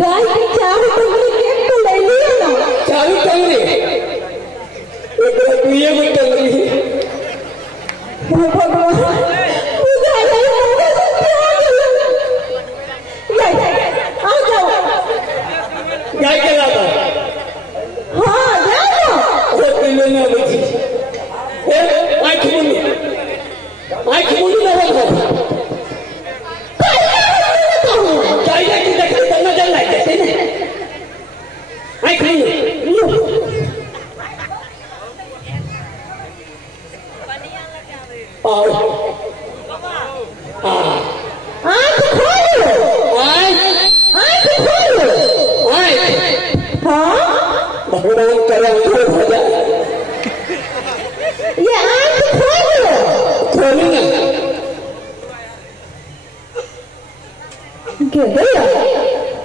गाय की चारों टंगरी के तो ले लिया ना। चारों टंगरी एक दुनिया में टंगरी है। भगवान मुझे नहीं होगा आ जाओ। गाय के लाता हाँ जाओ। वो लेना बची आँख मुंडी ना हो चाहिए कि देखने तो नजर लग जाते हैं आँख मुंडी और आँख खोलो हाँ भगवान करे हो जाए ये आँख खोलो खोलू ना क्या भैया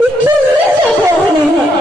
इतना ऐसा खोलने हैं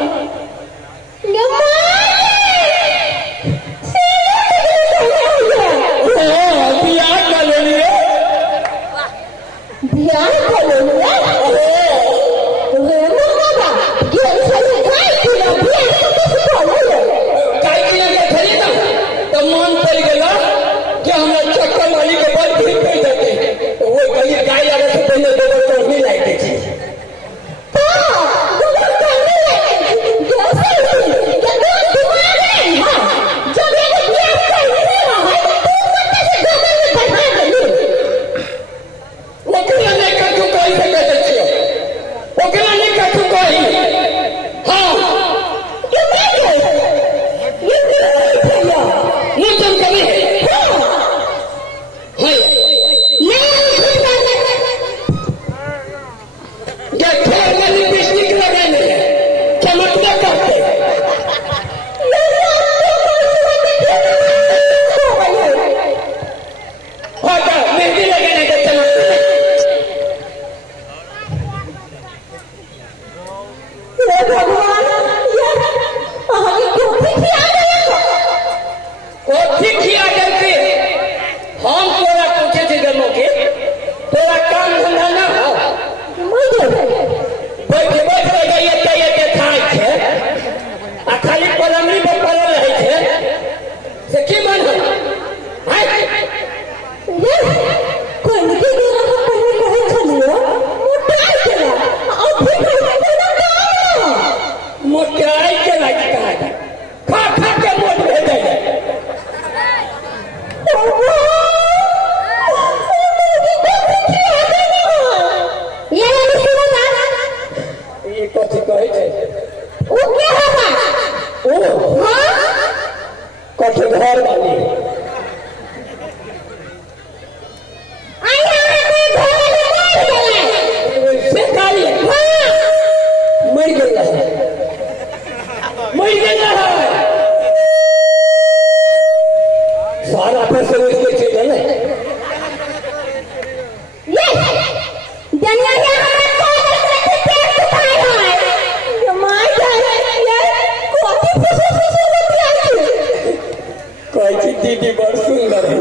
दीदी बड़ सुंदर है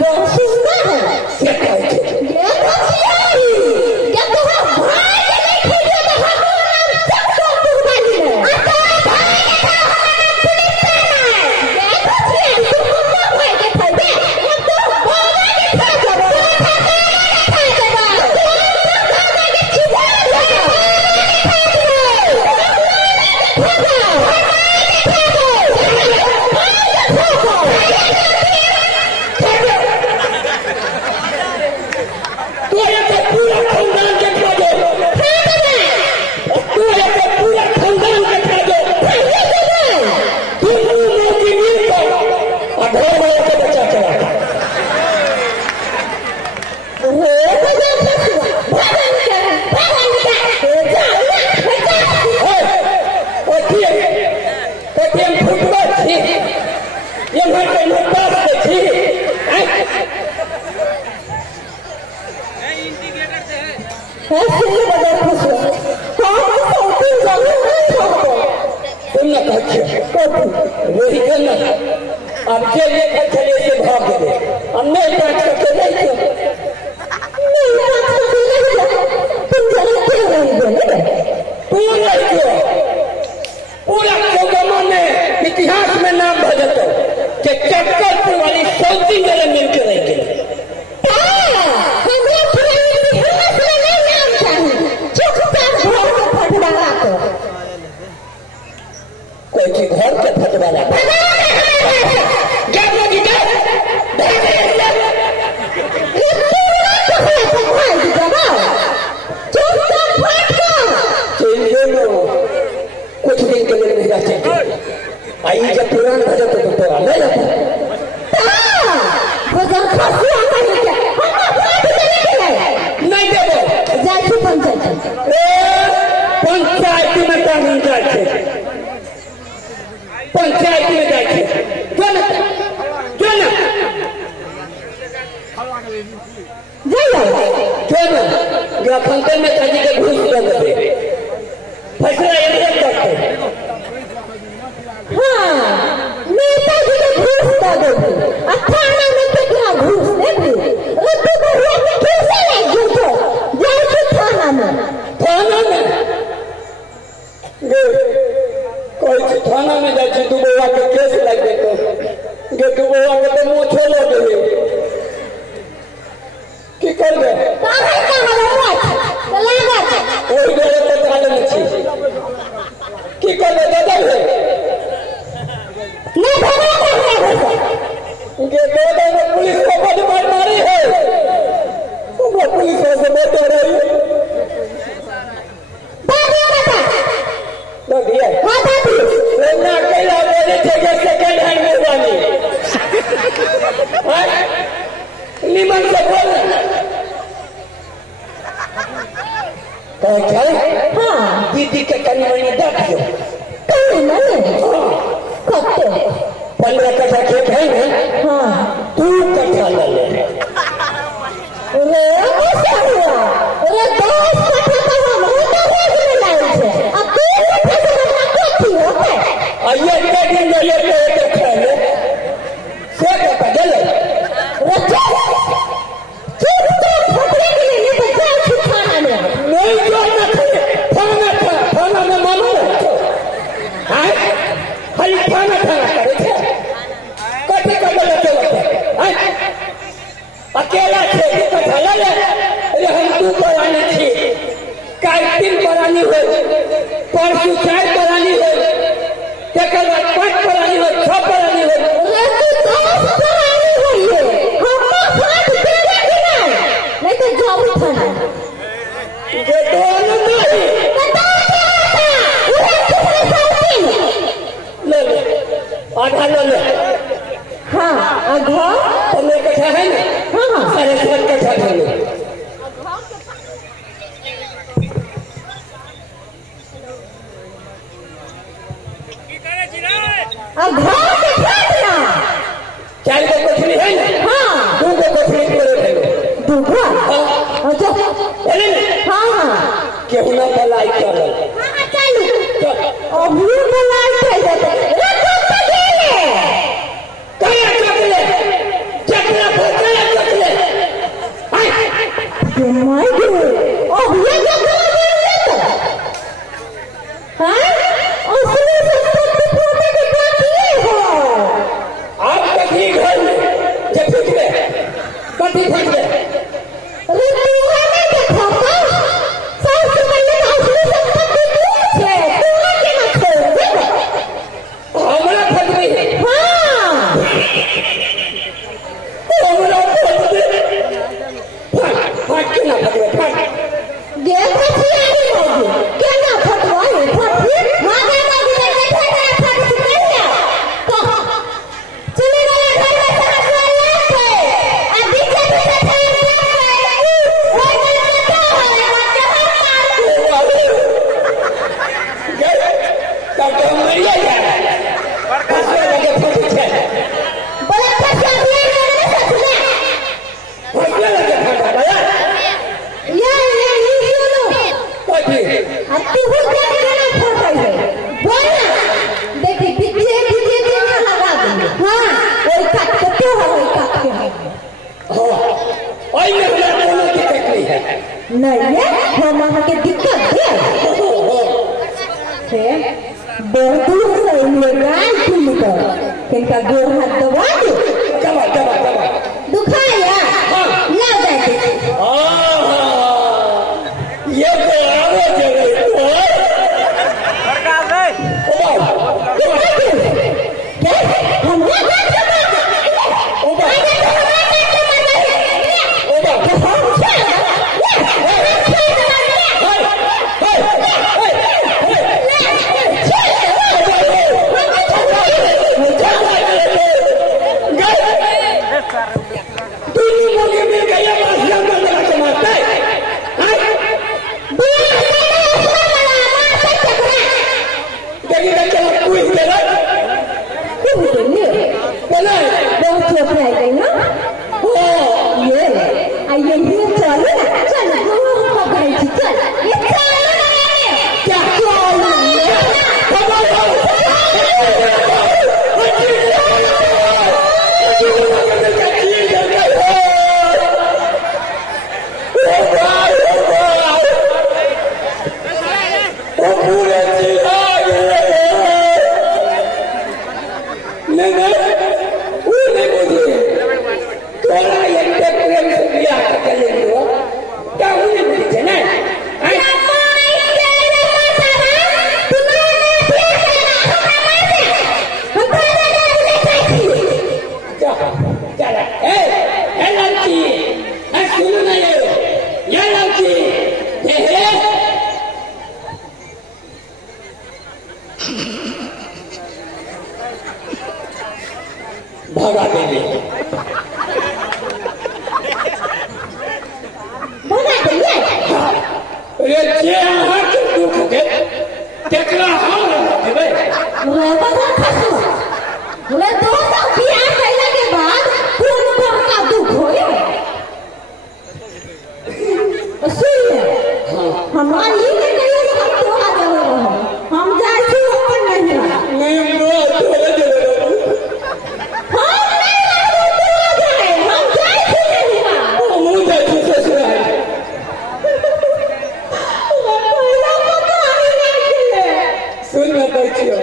बहुत सुंदर है वही करना अब जे लेकर चले से भाग दे अब मैं बात करके नहीं तुम जरा क्यों नहीं बोले आई जब पुरान भजत तो तोरा ले जाता भजन खासी आता है क्या हम अपराध करेंगे नहीं देबो जाती पंचायत पंचायत में कानून जाए पंचायत में जाए क्यों ना क्यों पंचायत में काजी के घूस दे फैसला एकदम करते हाँ नेताजी के घूस दे थाना में कितना घूस देगी रद्द कर कैसे नहीं घूसो जाओ थाना में कोई थाना में जाए तू बउआ के केस लग देतो गे तू बउआ के तो मुँह छोड़ दे की कर दे ओई बेरे तो काले में छी की कर दे दादा नहीं भगा गे दादा ने पुलिस को बदमाश मारी है वो पुलिस से बैठे रही देखिए ना कैला मेरे जगह सेकंड हैंड में जानी निमन से बोल तो चल हाँ दीदी के कन्या देखियो कहीं नहीं कब 15 कट्ठा खेत है ना हाँ 2 कट्ठा ले ले रे कैसे हुआ रे 10 कट्ठा तो हम होता है में लाए थे अब 3 कट्ठा से बना कथी होता है आइए के दिन ले ले खा ले से का दे रे चुप तो फटने के लिए नहीं तो जाओ छुपाना में नहीं जो ना थाना में मालूम है हां हरी थाना करे छे कथी का बोले चलते अकेला छे तो भला ले अरे हम 2 परानी छी काल 3 परानी हो परसु 4 परानी हो तकर बाद 5 परानी हो 6 परानी हो रे तू 10 परानी हुई है हम साथ देगा कि नहीं तो जाओ थाना ये दोनों नहीं ले आधा ले हाँ आधा 15 कट्ठा है ना हाँ 7.5 कट्ठा है आधा के फेंकना 4 को कोठली है ना हाँ 2 को कोठली पूरे है दूसरा अच्छा चले हाँ हाँ केहू ना भलाई करल हाँ चलो अभी बुलाई थे जाते रे कहिया चकले फटले Oh my God! Oh, ये क्या कर रहे हो? हाँ? उसने सब फोटो के देखिए हो। आप कभी घर में जब फटले कभी फटले अरे तूने नहीं देखा क्या? सबसे पहले उसने सब फोटो है। तूने क्या ना छोड़ दे? हमारा फट गई है। हाँ। हमारा फट गई। फट के ना फट गई फट। ये फटी आई होगी। क्या ना फटवाई फटी? माँ का भी देखा था फट चुकी है। तो चले वाले घर में साथ वाले थे। अभी चल रहे थे। वो नहीं पता है गए तब तो मरिया यार। फटने लगे फटी छे। बड़ा फटा भी है सच में। फटने लगे फटा यार। ये नहीं सुनो। कभी अब तू भी क्या ना फटा है। बोल ना। देखिए पीछे देना लगा दे। हाँ वही काट के तो है वही काट के है। हाँ और ये हमारा दोनों की तकलीफ है। नहीं है हम वहाँ के दिक्कत है बहुत दूर से गाय खुल कर इनका गोर हाथ दबा दो दबा दुखाया ला जाते ये तो आवे जगह क्या हम ये जे अहाँ के दुख के तेकरा हम देबै रे बता खसो रे दोस्त बियाह कइला के बाद कोन का दुख होए सुन हमार ई के कहियो हम तो आ जाओ हम जाय छी ऊपर नहीं मैं तोरे देबै हम जाय छी नहीं हम जाय छी ससुराल सुन मैं कहै छियो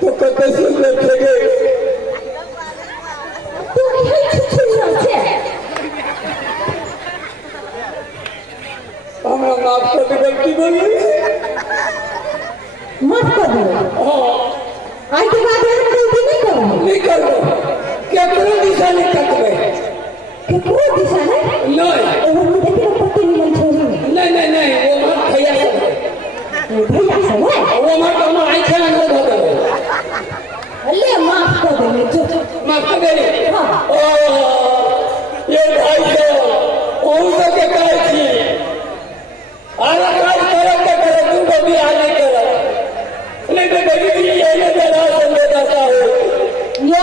तो कते सुन फेगे तू हे छुछुन छे हमरा माफ कर दे गलती बोली माफ कर दो हां आज के बाद हम गलती नहीं करो केकरो दिशा नहीं तकबै केकरो दिशा नहीं नहीं और मुझे देखिए पत्ते मिलन छोड़ी नहीं वो मत भैया सब वो मत हम आंखें अंदर धो दे अल्ले माफ कर दे जो माफ कर दे हां ओ ये भाई को ओन से के कहै छी आरा काज करे तुमको भी आगे करो नहीं तो देखिए ये नहीं दे रहा संदेश आता है ये